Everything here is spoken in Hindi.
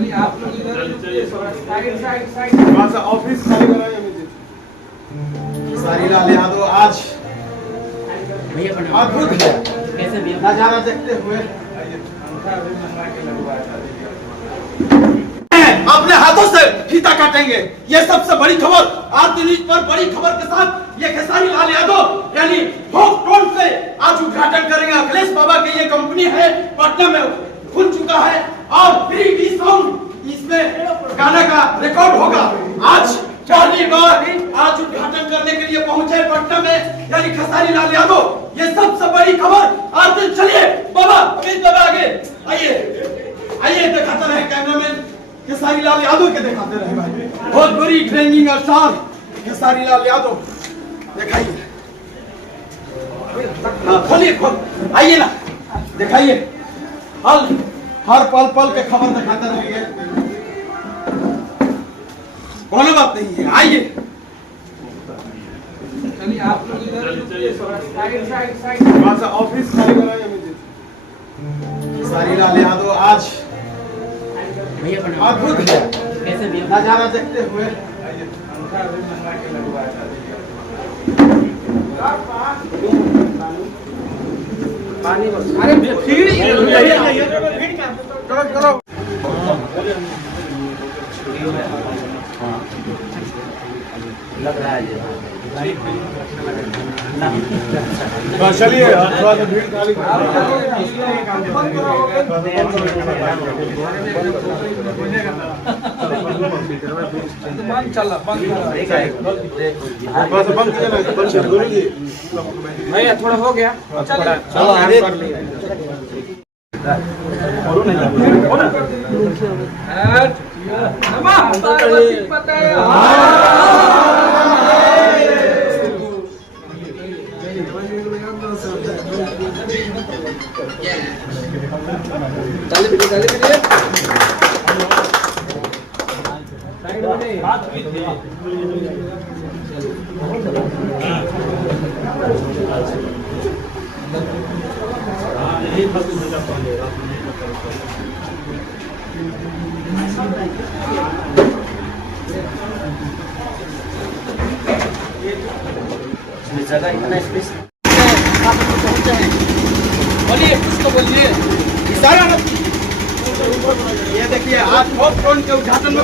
चलिए आप लोग इधर साइड वहाँ से ऑफिस खाली कराया मुझे। खेसारी लाल यादव आज अद्भुत नजारा देखते हुए अपने हाथों से फीता काटेंगे। ये सबसे बड़ी खबर आरती न्यूज पर बड़ी खबर के साथ ये खेसारी लाल यादव यानी होप टोन से आज उद्घाटन करेंगे। अखिलेश बाबा की ये कंपनी है, पटना में खुल चुका है और फ्री साउंड इसमें गाना का रिकॉर्ड होगा। आज पहली बार आज उद्घाटन करने के लिए पहुंचे पटना में यानी खेसारी लाल यादव। ये सबसे बड़ी खबर आरती। चलिए बाबा अमित बाबा आगे आइए दिखाते रहे कैमरामैन खेसारी लाल यादव के दिखाते रहे भाई। बहुत बड़ी ट्रेंडिंग स्टार खेसारी लाल यादव दिखाइए। खोलिए आइए ना दिखाइए। हर पल पल के खबर दिखाते रहेंगे, कोनो बात नहीं है। आइए चलिए आप लोग इधर साइड वहाँ से ऑफिस खाली कराया मुझे। खेसारी लाल यादव आज अद्भुत नजारा देखते हुए पानी अरे भीड़ चलो लग रहा है चलिए थोड़ा सा भीड़ खाली भैया थोड़ा हो गया। चलो आगे कर लिए। जगह इतना स्पेस पहुंचे हैं। बोलिए कुछ तो बोलिए। इशारा ये देखिए आज होप टोन के उद्घाटन में